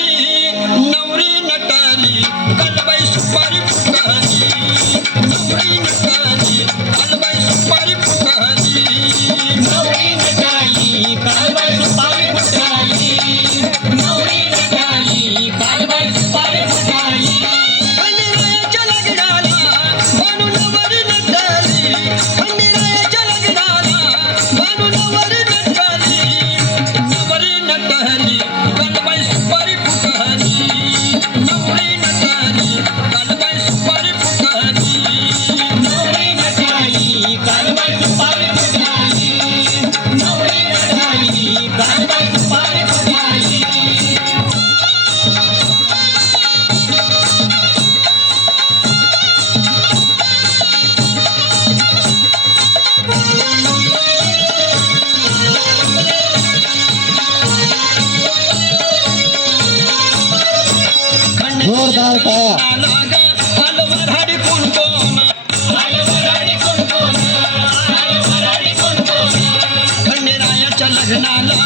नटली नवरी नटली कालबाई सुपारी फुटली नवरी नटली कालबाई सुपारी फुटली नवरी नटाली कालबाई सुपारी फुटाली नवरी नटाली कालबाई सुपारी फुटाली खंडेरायाच्या लग्नाला बानू नवरी नटली खंडेरायाच्या लग्नाला बानू नवरी नटली नवरी नटली कालबाई सुपारी फुटली नवरी नटली कालबाई सुपारी फुटली नवरी नटाली कालबाई सुपारी फुटाली नवरी नटाली कालबाई सुपारी फुटाली जोरदार टाळ्या. अलवराडी कोण आलवराडी कोण कोण आलवराडी कोण कोण खंडेरायाच्या लग्नाला